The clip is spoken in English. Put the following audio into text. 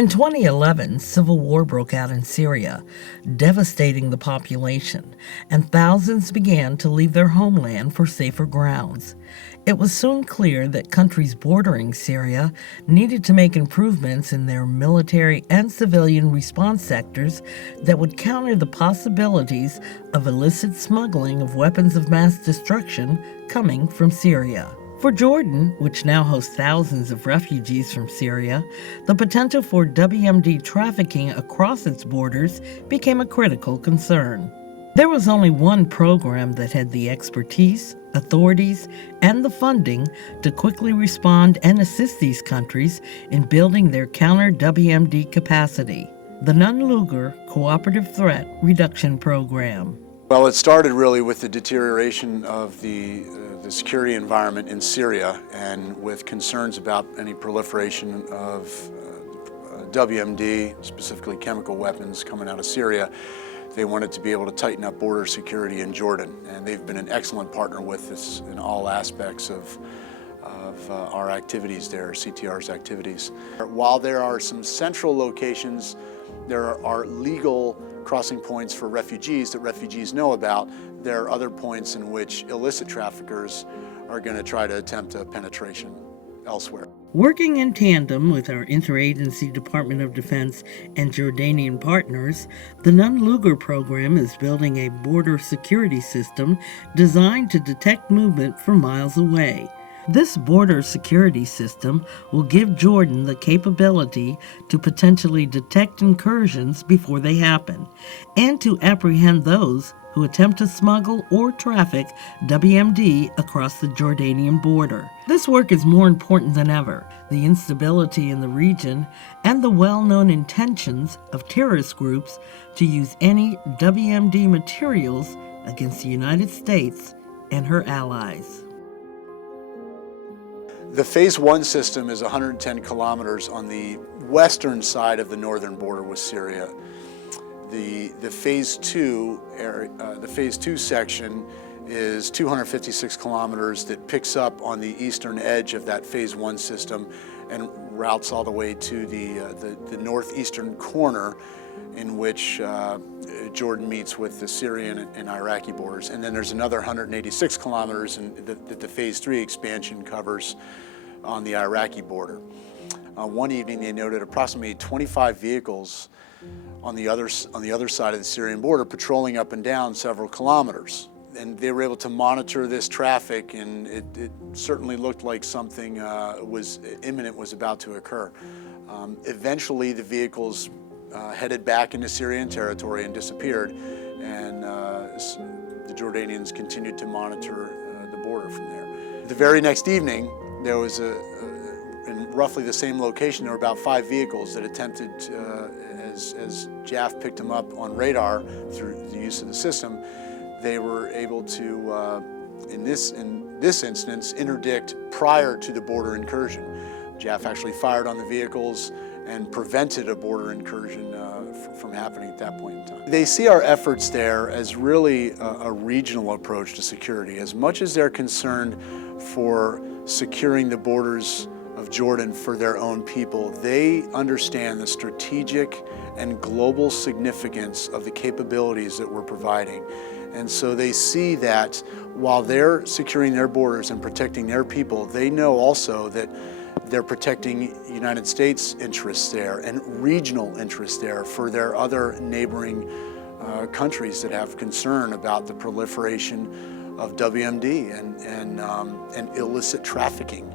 In 2011, civil war broke out in Syria, devastating the population, and thousands began to leave their homeland for safer grounds. It was soon clear that countries bordering Syria needed to make improvements in their military and civilian response sectors that would counter the possibilities of illicit smuggling of weapons of mass destruction coming from Syria. For Jordan, which now hosts thousands of refugees from Syria, the potential for WMD trafficking across its borders became a critical concern. There was only one program that had the expertise, authorities, and the funding to quickly respond and assist these countries in building their counter-WMD capacity: the Nunn-Lugar Cooperative Threat Reduction Program. Well, it started really with the deterioration of the security environment in Syria, and with concerns about any proliferation of WMD, specifically chemical weapons, coming out of Syria. They wanted to be able to tighten up border security in Jordan, and they've been an excellent partner with us in all aspects of our activities there, CTR's activities. While there are some central locations, there are legal crossing points for refugees that refugees know about. There are other points in which illicit traffickers are going to try to attempt a penetration elsewhere. Working in tandem with our Interagency Department of Defense and Jordanian partners, the Nunn-Lugar program is building a border security system designed to detect movement from miles away. This border security system will give Jordan the capability to potentially detect incursions before they happen, and to apprehend those who attempt to smuggle or traffic WMD across the Jordanian border. This work is more important than ever. The instability in the region and the well-known intentions of terrorist groups to use any WMD materials against the United States and her allies. The Phase 1 system is 110 kilometers on the western side of the northern border with Syria. The Phase 2 section is 256 kilometers that picks up on the eastern edge of that Phase 1 system and routes all the way to the northeastern corner, in which Jordan meets with the Syrian and Iraqi borders. And then there's another 186 kilometers that the Phase 3 expansion covers on the Iraqi border. One evening they noted approximately 25 vehicles on the other side of the Syrian border patrolling up and down several kilometers. And they were able to monitor this traffic, and it certainly looked like something was imminent, was about to occur. Eventually the vehicles headed back into Syrian territory and disappeared, and the Jordanians continued to monitor the border from there. The very next evening, there was in roughly the same location, there were about 5 vehicles that attempted, as JAF picked them up on radar through the use of the system, they were able to, in this instance, interdict prior to the border incursion. JAF actually fired on the vehicles and prevented a border incursion from happening at that point in time. They see our efforts there as really a regional approach to security. As much as they're concerned for securing the borders of Jordan for their own people, they understand the strategic and global significance of the capabilities that we're providing. And so they see that while they're securing their borders and protecting their people, they know also that they're protecting United States interests there and regional interests there for their other neighboring countries that have concern about the proliferation of WMD and illicit trafficking.